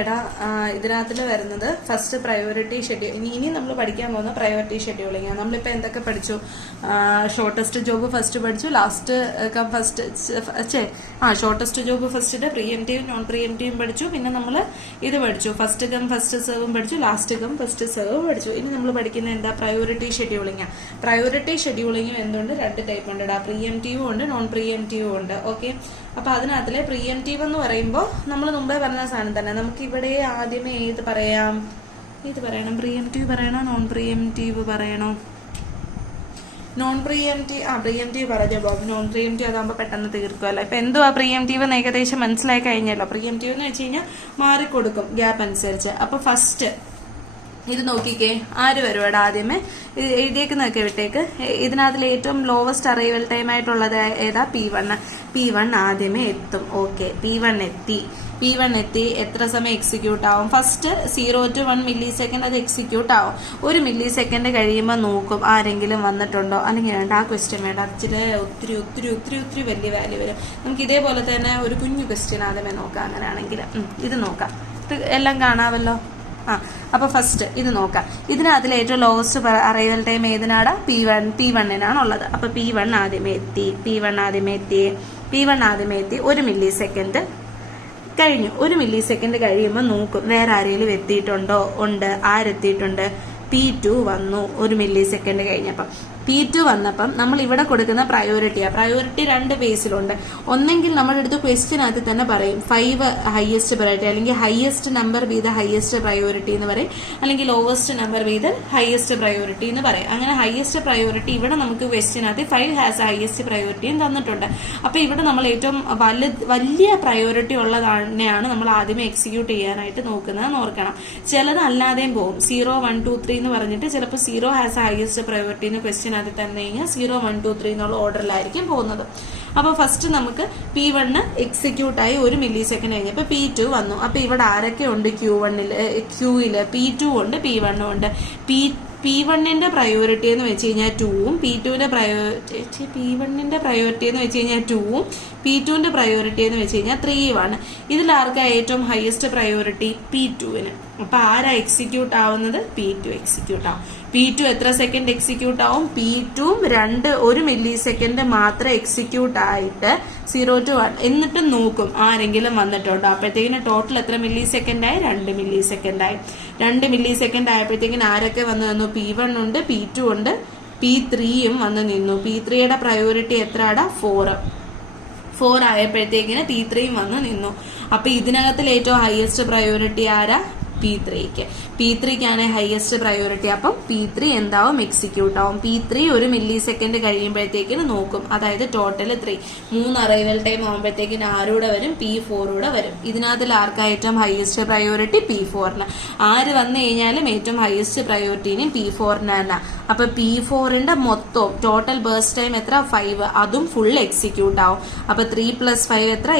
എടാ ഇതിനകത്തിൽ വരുന്നത് first priority schedule. ഇനി നമ്മൾ പഠിക്കാൻ പോകുന്ന പ്രയോറിറ്റി ഷെഡ്യൂളിംഗ് ആണ്. നമ്മളിപ്പോൾ എന്തൊക്കെ പഠിച്ചു? ഷോർട്ടസ്റ്റ് ജോബ് ഫസ്റ്റ് പഠിച്ചു, last come first shortest job ഫസ്റ്റിന്റെ പ്രീഎംറ്റീവും നോൺ പ്രീഎംറ്റീവും പഠിച്ചു. പിന്നെ നമ്മൾ ഇത് പഠിച്ചു, ഫസ്റ്റ് കം ഫസ്റ്റ് സെർവും പഠിച്ചു, ലാസ്റ്റ് കം ഫസ്റ്റ് സെർവ് പഠിച്ചു. ഇനി നമ്മൾ പഠിക്കുന്ന എന്താ? പ്രയോറിറ്റി ഷെഡ്യൂളിംഗ് ആണ്. പ്രയോറിറ്റി ഷെഡ്യൂളിംഗും എന്തുകൊണ്ട്? രണ്ട് ടൈപ്പ് ഉണ്ട്. പ്രീഎംറ്റീവും ഉണ്ട്, നോൺ പ്രീഎംറ്റീവും ഉണ്ട്. ഓക്കെ, അപ്പൊ അതിനകത്തിലെ പ്രീഎംറ്റീവ് എന്ന് പറയുമ്പോൾ നമ്മൾ മുമ്പേ പറഞ്ഞ സാധനം തന്നെ. നമുക്ക് ഇവിടെ ആദ്യമേ ഏത് പറയാം? ഏത് പറയണം? പ്രീഎംറ്റീവ് പറയണോ നോൺ പ്രീഎംറ്റീവ് പറയണോ? Non preemptive. പ്രീഎംറ്റീവ് പറഞ്ഞോ ബോബ്. നോൺ പ്രീഎംറ്റീവ് അതാകുമ്പോൾ പെട്ടെന്ന് തീർക്കുമല്ലോ. ഇപ്പൊ എന്തുവാ പ്രീഎംറ്റീവ് എന്ന് ഏകദേശം മനസ്സിലായി കഴിഞ്ഞല്ലോ. പ്രീഎംറ്റീവ് എന്ന് വെച്ച് കഴിഞ്ഞാൽ മാറിക്കൊടുക്കും ഗ്യാപ്പ് അനുസരിച്ച്. അപ്പൊ ഫസ്റ്റ് ഇത് നോക്കിക്കേ, ആര് വരുവാടാ? ആദ്യമേ എഴുതിയേക്കുന്നതൊക്കെ വിട്ടേക്ക്. ഇതിനകത്തിൽ ഏറ്റവും ലോവസ്റ്റ് അറൈവൽ ടൈം ആയിട്ടുള്ളത് ഏതാ? P1 ആദ്യമേ എത്തും. ഓക്കെ, P1 എത്തി. എത്ര സമയം എക്സിക്യൂട്ട് ആവും? ഫസ്റ്റ് 0 to 1 മില്ലി സെക്കൻഡ് അത് എക്സിക്യൂട്ട് ആവും. 1 മില്ലി സെക്കൻഡ് കഴിയുമ്പോൾ നോക്കും ആരെങ്കിലും വന്നിട്ടുണ്ടോ. അല്ലെങ്കിൽ വേണ്ട, ആ ക്വസ്റ്റ്യൻ വേണ്ട. അതിൽ ഒത്തിരി വലിയ വാല്യൂ വരും. നമുക്ക് ഇതേപോലെ തന്നെ ഒരു കുഞ്ഞു ക്വസ്റ്റ്യൻ ആദ്യമേ നോക്കാം. അങ്ങനെയാണെങ്കിൽ ഇത് നോക്കാം. ഇത് എല്ലാം കാണാമല്ലോ. അപ്പൊ ഫസ്റ്റ് ഇത് നോക്കാം. ഇതിനകത്തിൽ ഏറ്റവും ലോവസ്റ്റ് അറൈവൽ ടൈം ഏതിനാടാ? P1-നാണുള്ളത്. അപ്പൊ P1 ആദ്യമേ എത്തി. 1 മില്ലി സെക്കൻഡ് കഴിഞ്ഞു. 1 മില്ലി സെക്കൻഡ് കഴിയുമ്പോൾ നോക്കും വേറെ ആരെങ്കിലും എത്തിയിട്ടുണ്ടോ. ഉണ്ട്. ആരെത്തിയിട്ടുണ്ട്? P2 വന്നു 1 മില്ലി സെക്കൻഡ് കഴിഞ്ഞപ്പം. P2 വന്നപ്പം നമ്മൾ ഇവിടെ കൊടുക്കുന്ന പ്രയോറിറ്റി രണ്ട് ബേസിലുണ്ട്. ഒന്നെങ്കിൽ നമ്മുടെ അടുത്ത് ക്വസ്റ്റ്യനകത്ത് തന്നെ പറയും 5 ഹയസ്റ്റ് പ്രയോറിറ്റി, അല്ലെങ്കിൽ highest number B the highest priority എന്ന് പറയും, അല്ലെങ്കിൽ lowest number B the highest priority എന്ന് പറയും. അങ്ങനെ ഹയസ്റ്റ് പ്രയോറിറ്റി ഇവിടെ നമുക്ക് ക്വസ്റ്റ്യനകത്ത് 5 ഹാസ് ഹയസ്റ്റ് പ്രയോറിറ്റിയും തന്നിട്ടുണ്ട്. അപ്പൊ ഇവിടെ നമ്മൾ ഏറ്റവും വലിയ പ്രയോറിറ്റി ഉള്ളതാണ് നമ്മൾ ആദ്യമേ എക്സിക്യൂട്ട് ചെയ്യാനായിട്ട് നോക്കുന്നതെന്ന് ഓർക്കണം. ചിലത് അല്ലാതെയും പോകും. 0, 1, 2, 3 എന്ന് പറഞ്ഞിട്ട് ചിലപ്പോൾ 0 ഹാസ് ഹയസ്റ്റ് പ്രയോറിറ്റി എന്ന് ക്വസ്റ്റ്യൻ അത് തന്നെ കഴിഞ്ഞാൽ 0, 1, 2, 3 എന്നുള്ള ഓർഡറിലായിരിക്കും പോകുന്നത്. അപ്പൊ ഫസ്റ്റ് നമുക്ക് P1 എക്സിക്യൂട്ട് ആയി 1 മില്ലി സെക്കൻഡ് കഴിഞ്ഞപ്പോൾ P2 വന്നു. അപ്പൊ ഇവിടെ ആരൊക്കെ ഉണ്ട്? ക്യൂയില് P2 ഉണ്ട്, P1 ഉണ്ട്. P1-ന്റെ പ്രയോറിറ്റി എന്ന് വെച്ച് കഴിഞ്ഞാൽ 2ഉം P2-ന്റെ പ്രയോറിറ്റി എന്ന് വെച്ച് കഴിഞ്ഞാൽ 2ഉം P2-ന്റെ പ്രയോറിറ്റി എന്ന് വെച്ച് കഴിഞ്ഞാൽ 3ഉമാണ്. ഇതിൽ ആർക്കാ ഏറ്റവും ഹയസ്റ്റ് പ്രയോറിറ്റി? P2-ന്. അപ്പൊ ആരാ എക്സിക്യൂട്ട് ആവുന്നത്? P2 എക്സിക്യൂട്ട് ആവും. P2 എത്ര സെക്കൻഡ് എക്സിക്യൂട്ട് ആവും? P2 1 മില്ലി സെക്കൻഡ് മാത്രം എക്സിക്യൂട്ട് ആയിട്ട് 0 to 1 എന്നിട്ട് നോക്കും ആരെങ്കിലും വന്നിട്ടുണ്ടോ. അപ്പോഴത്തേക്കിന് ടോട്ടൽ എത്ര മില്ലി സെക്കൻഡ് ആയി? 2 മില്ലി സെക്കൻഡ് ആയി. 2 മില്ലി സെക്കൻഡ് ആയപ്പോഴത്തേക്കിന് ആരൊക്കെ വന്നു നിന്നു? P1 ഉണ്ട്, P2 ഉണ്ട്, P3യും വന്ന് നിന്നു. P3യുടെ പ്രയോറിറ്റി എത്രയാടാ? 4 ആയപ്പോഴത്തേക്കിന് P3യും വന്ന് നിന്നു. അപ്പൊ ഇതിനകത്തിൽ ഏറ്റവും ഹയസ്റ്റ് പ്രയോറിറ്റി ആരാ? P3-ക്കാണ് ഹയസ്റ്റ് പ്രയോറിറ്റി. അപ്പം P3 എന്താവും? എക്സിക്യൂട്ട് ആവും. P3 1 മില്ലി സെക്കൻഡ് കഴിയുമ്പോഴത്തേക്കിന് നോക്കും. അതായത് ടോട്ടൽ 3 അറൈവൽ ടൈം ആകുമ്പോഴത്തേക്കിന് ആരൂടെ വരും? P4 വരും. ഇതിനകത്തിൽ ആർക്കാ ഏറ്റവും ഹയസ്റ്റ് പ്രയോറിറ്റി? P4-ന്. ആര് വന്നു കഴിഞ്ഞാലും ഏറ്റവും ഹയസ്റ്റ് പ്രയോറിറ്റിനും P4-ന് തന്നെ. അപ്പൊ P4-ന്റെ മൊത്തം ടോട്ടൽ ബേസ്റ്റ് ടൈം എത്ര? 5. അതും ഫുൾ എക്സിക്യൂട്ട് ആവും. അപ്പൊ 3 + 5 എത്ര?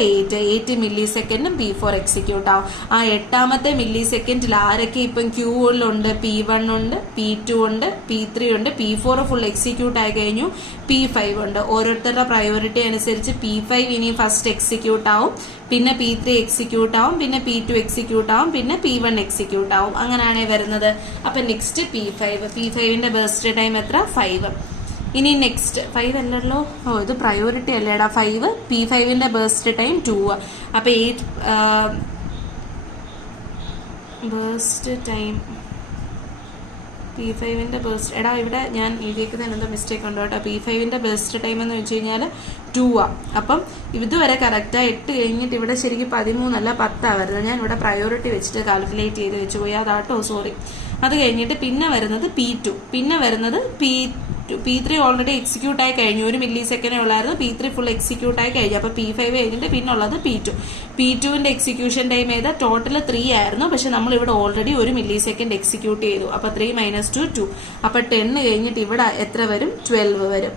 8 മില്ലി സെക്കൻഡും P4 എക്സിക്യൂട്ട് ആവും. ആ 8ാമത്തെ മില്ലി സെക്കൻഡിൽ ആരൊക്കെ ഇപ്പം ക്യൂയിലുണ്ട്? P1 ഉണ്ട്, P2 ഉണ്ട്, P3 ഉണ്ട്, P4 ഫുൾ എക്സിക്യൂട്ട് ആയി കഴിഞ്ഞു, P5 ഉണ്ട്. ഓരോരുത്തരുടെ പ്രയോറിറ്റി അനുസരിച്ച് P5 ഇനി ഫസ്റ്റ് എക്സിക്യൂട്ട് ആവും, പിന്നെ P3 എക്സിക്യൂട്ട് ആവും, പിന്നെ P2 എക്സിക്യൂട്ട് ആവും, പിന്നെ P1 എക്സിക്യൂട്ട് ആവും. അങ്ങനെയാണ് വരുന്നത്. അപ്പൊ നെക്സ്റ്റ് P5-ന്റെ ബേസ്റ്റ് ടൈം എത്ര? 5. ഇനി നെക്സ്റ്റ് 5 അല്ലല്ലോ, ഇത് പ്രയോറിറ്റി അല്ലേടാ 5. P5-ന്റെ ബേസ്റ്റ് ടൈം 2. അപ്പൊ 8 ബേസ്റ്റ് ടൈം P5-ന്റെ ബേസ്റ്റ്. എടാ ഇവിടെ ഞാൻ എഴുതിയേക്കുന്നതിന് എന്തോ മിസ്റ്റേക്ക് ഉണ്ടോ കേട്ടോ. P5-ന്റെ ബേസ്റ്റ് ടൈം എന്ന് വെച്ച് കഴിഞ്ഞാൽ 2. അപ്പം ഇതുവരെ കറക്റ്റാ. 8 കഴിഞ്ഞിട്ട് ഇവിടെ ശരിക്കും 13 അല്ല 10 വരുന്നത്. ഞാൻ ഇവിടെ പ്രയോറിറ്റി വെച്ചിട്ട് കാൽക്കുലേറ്റ് ചെയ്ത് വെച്ച് പോയി, അതാട്ടോ സോറി. അത് കഴിഞ്ഞിട്ട് പിന്നെ വരുന്നത് P2, പിന്നെ വരുന്നത് P3 ഓൾറെഡി എക്സിക്യൂട്ട് ആയി കഴിഞ്ഞു. 1 മില്ലി സെക്കൻഡേ ഉള്ളായിരുന്നു. P3 ഫുൾ എക്സിക്യൂട്ട് ആയി കഴിഞ്ഞു. അപ്പൊ P5 കഴിഞ്ഞിട്ട് പിന്നെ ഉള്ളത് P2-ന്റെ എക്സിക്യൂഷൻ ടൈം ഏതാ? ടോട്ടൽ 3 ആയിരുന്നു. പക്ഷെ നമ്മൾ ഇവിടെ ഓൾറെഡി 1 മില്ലി സെക്കൻഡ് എക്സിക്യൂട്ട് ചെയ്തു. അപ്പൊ 3 - 2 2. അപ്പൊ 10 കഴിഞ്ഞിട്ട് ഇവിടെ എത്ര വരും? 12 വരും.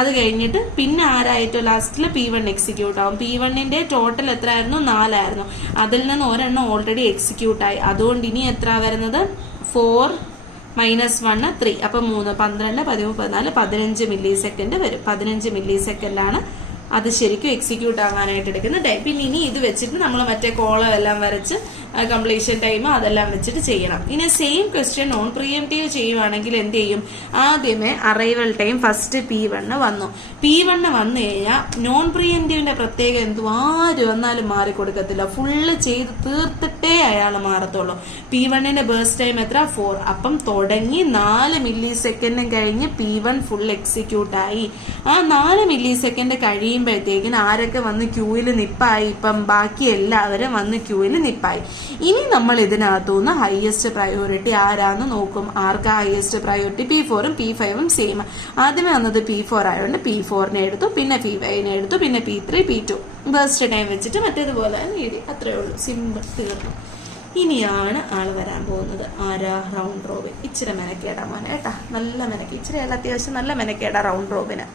അത് കഴിഞ്ഞിട്ട് പിന്നെ ആരായിട്ടും ലാസ്റ്റില് P1 എക്സിക്യൂട്ട് ആവും. P1-ന്റെ ടോട്ടൽ എത്ര ആയിരുന്നു? 4 ആയിരുന്നു. അതിൽ നിന്ന് ഒരെണ്ണം ഓൾറെഡി എക്സിക്യൂട്ട് ആയി. അതുകൊണ്ട് ഇനി എത്ര വരുന്നത്? 4 -1 3. അപ്പൊ 3 12 13 14 15 മില്ലി സെക്കൻഡ് വരും. 15 മില്ലി സെക്കൻഡാണ് അത് ശരിക്കും എക്സിക്യൂട്ട് ആകാനായിട്ട് എടുക്കുന്ന ടൈം. പിന്നെ ഇനി ഇത് വെച്ചിട്ട് നമ്മൾ മറ്റേ കോളം എല്ലാം വരച്ച് കംപ്ലീഷൻ ടൈം അതെല്ലാം വെച്ചിട്ട് ചെയ്യണം. ഇനി സെയിം ക്വസ്റ്റ്യൻ നോൺ പ്രിയംറ്റീവ് ചെയ്യുവാണെങ്കിൽ എന്ത് ചെയ്യും? ആദ്യമേ അറൈവൽ ടൈം ഫസ്റ്റ് P1 വന്നു. P1 വന്നു കഴിഞ്ഞാൽ നോൺ പ്രിയംറ്റീവിന്റെ പ്രത്യേകം ആര് വന്നാലും മാറി കൊടുക്കത്തില്ല. ഫുള്ള് ചെയ്ത് തീർത്തിട്ടേ അയാൾ മാറത്തുള്ളൂ. P1ന്റെ ബേസ്റ്റ് ടൈം എത്ര? 4. അപ്പം തുടങ്ങി 4 മില്ലി സെക്കൻഡും കഴിഞ്ഞ് P1 ഫുൾ എക്സിക്യൂട്ട് ആയി. ആ 4 മില്ലി സെക്കൻഡ് കഴിയുമ്പോഴത്തേക്കിന് ആരൊക്കെ വന്ന് ക്യൂവിൽ നിപ്പായി? ഇപ്പം ബാക്കി എല്ലാവരും വന്ന് ക്യൂവിൽ നിപ്പായി. ഇനി നമ്മൾ ഇതിനകത്തുനിന്ന് ഹയസ്റ്റ് പ്രയോറിറ്റി ആരാന്ന് നോക്കും. ആർക്കാ ഹയസ്റ്റ് പ്രയോറിറ്റി? P4ഉം P5ഉം സെയിം. ആദ്യമേ വന്നത് P4 ആയതുകൊണ്ട് P4നെ എടുത്തു, പിന്നെ P5നെ എടുത്തു, പിന്നെ P3 P2 ബേസ്റ്റ് ടൈം വെച്ചിട്ട് മറ്റേതുപോലെ എഴുതി. അത്രേ ഉള്ളൂ, സിമ്പിൾ, തീർന്നു. ഇനിയാണ് ആള് വരാൻ പോകുന്നത്. ആരാ? Round Robin. ഇച്ചിരി മെനക്കേടാ മോനെ കേട്ടാ, നല്ല മെനക്ക്. ഇച്ചിരി അത്യാവശ്യം നല്ല മെനക്കേടാ റൗണ്ട് റോബിന്.